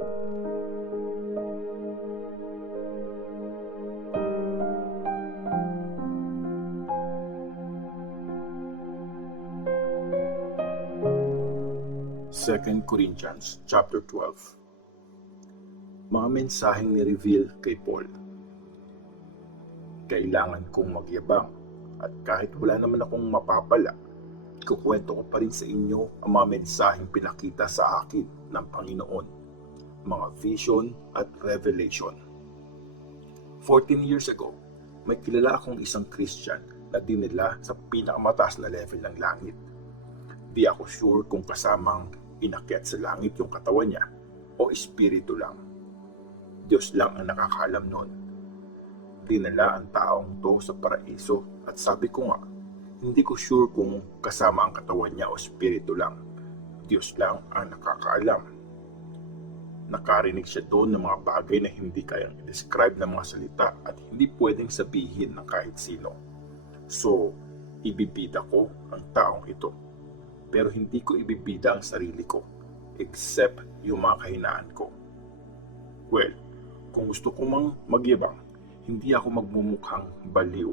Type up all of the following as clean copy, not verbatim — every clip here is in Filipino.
2 Corinthians chapter 12. Mga mensaheng ni-reveal kay Paul. Kailangan kong magyabang at kahit wala naman akong mapapala, ikukwento ko pa rin sa inyo ang mga mensaheng pinakita sa akin ng Panginoon, mga vision at revelation. 14 years ago, may kilala akong isang Christian na dinila sa pinakamataas na level ng langit. Di ako sure kung kasamang inakyat sa langit yung katawan niya o espiritu lang. Diyos lang ang nakakaalam nun. Dinala ang taong to sa paraiso at sabi ko nga, hindi ko sure kung kasama ang katawan niya o espiritu lang. Diyos lang ang nakakaalam. Nakarinig siya doon ng mga bagay na hindi kayang i-describe ng mga salita at hindi pwedeng sabihin ng kahit sino. So, ibibida ko ang taong ito. Pero hindi ko ibibida ang sarili ko, except yung mga kahinaan ko. Well, kung gusto ko mang magyabang, hindi ako magmumukhang baliw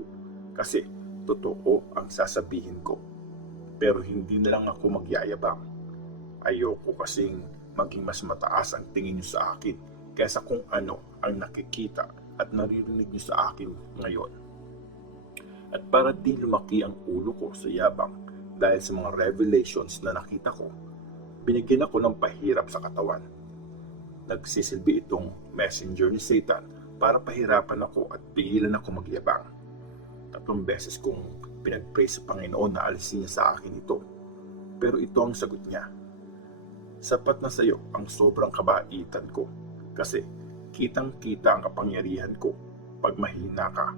kasi totoo ang sasabihin ko. Pero hindi na lang ako magyayabang. Ayoko kasing maging mas mataas ang tingin niyo sa akin kaysa kung ano ang nakikita at naririnig niyo sa akin ngayon. At para di lumaki ang ulo ko sa yabang, dahil sa mga revelations na nakita ko, binigyan ako ng pahirap sa katawan. Nagsisilbi itong messenger ni Satan para pahirapan ako at pigilan ako magyabang. 3 beses kong pinag-pray sa Panginoon na alisin niya sa akin ito. Pero ito ang sagot niya. Sapat na sa iyo ang sobrang kabaitan ko kasi kitang-kita ang kapangyarihan ko pag mahina ka.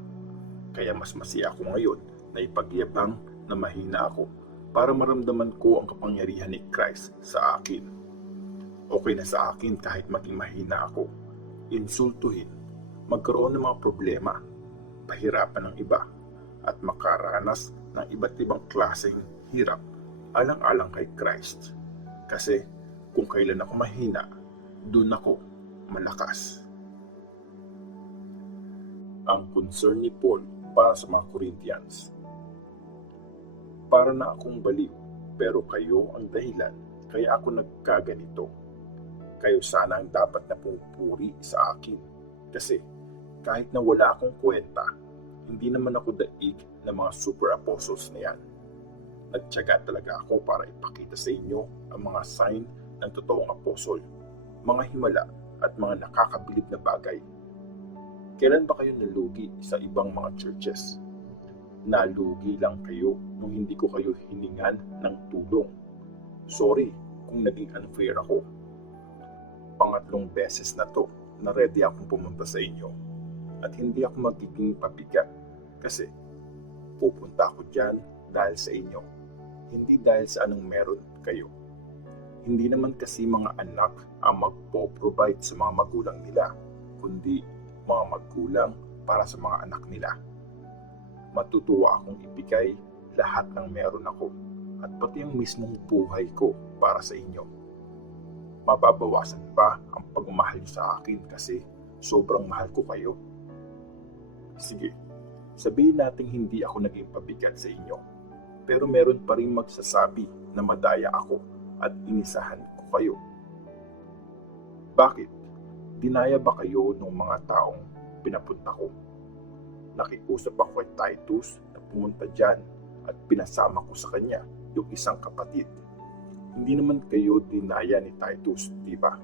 Kaya mas masaya ako ngayon na ipagyabang na mahina ako para maramdaman ko ang kapangyarihan ni Christ sa akin. Okay na sa akin kahit maging mahina ako, insultuhin, magkaroon ng mga problema, pahirapan ng iba, at makaranas ng iba't ibang klaseng hirap alang-alang kay Christ. Kasi kung kailan ako mahina, dun ako malakas. Ang concern ni Paul para sa mga Corinthians. Para na akong baliw, pero kayo ang dahilan kaya ako nagkaganito. Kayo sana ang dapat na pumupuri sa akin. Kasi kahit na wala akong kwenta, hindi naman ako daig ng mga super apostles na yan. Nagtiyaga talaga ako para ipakita sa inyo ang mga sign ng totoong apostol, mga himala at mga nakakabilib na bagay. Kailan ba kayo nalugi sa ibang mga churches? Nalugi lang kayo nung hindi ko kayo hiningan ng tulong. Sorry kung naging unfair ako. Pangatlong beses na to na ready akong pumunta sa inyo at hindi ako magiging pabigat kasi pupunta ako dyan dahil sa inyo, hindi dahil sa anong meron kayo. Hindi naman kasi mga anak ang magpo-provide sa mga magulang nila, kundi mga magulang para sa mga anak nila. Matutuwa akong ibigay lahat ng meron ako at pati ang mismong buhay ko para sa inyo. Mababawasan pa ang pagmamahal niyo sa akin kasi sobrang mahal ko kayo. Sige, sabihin natin hindi ako naging pabigat sa inyo, pero meron pa rin magsasabi na madaya ako at inisahan ko kayo. Bakit? Dinaya ba kayo ng mga taong pinapunta ko? Nakiusap ako kay Titus na pumunta dyan at pinasama ko sa kanya yung isang kapatid. Hindi naman kayo dinaya ni Titus, di ba?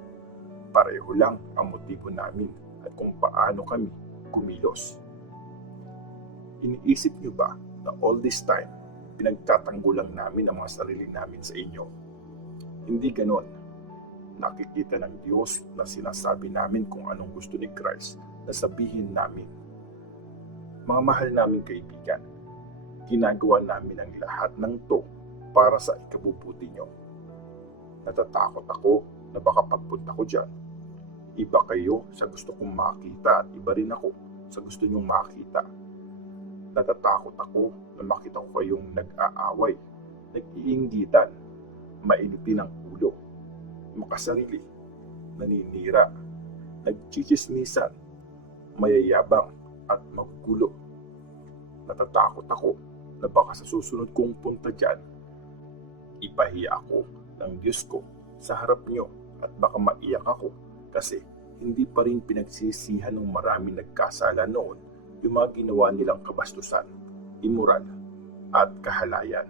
Pareho lang ang motibo namin at kung paano kami kumilos. Iniisip niyo ba na all this time, pinagtatanggol lang namin ang mga sarili namin sa inyo? Hindi ganon. Nakikita ng Diyos na sinasabi namin kung anong gusto ni Christ na sabihin namin. Mga mahal naming kaibigan, ginagawa namin ang lahat ng to para sa ikabubuti nyo. Natatakot ako na baka pagpunta ko dyan, iba kayo sa gusto kong makita at iba rin ako sa gusto nyong makita. Natatakot ako na makita ko kayong nag-aaway, nag-iinggitan, mainitin ang ulo, makasarili, naninira, nagchichismisan, mayayabang at magugulo. Natatakot ako na baka sa susunod kong punta dyan, ipahiya ako ng Diyos ko sa harap nyo at baka maiyak ako kasi hindi pa rin pinagsisihan ng maraming nagkasala noon yung mga ginawa nilang kabastusan, immoral at kahalayan.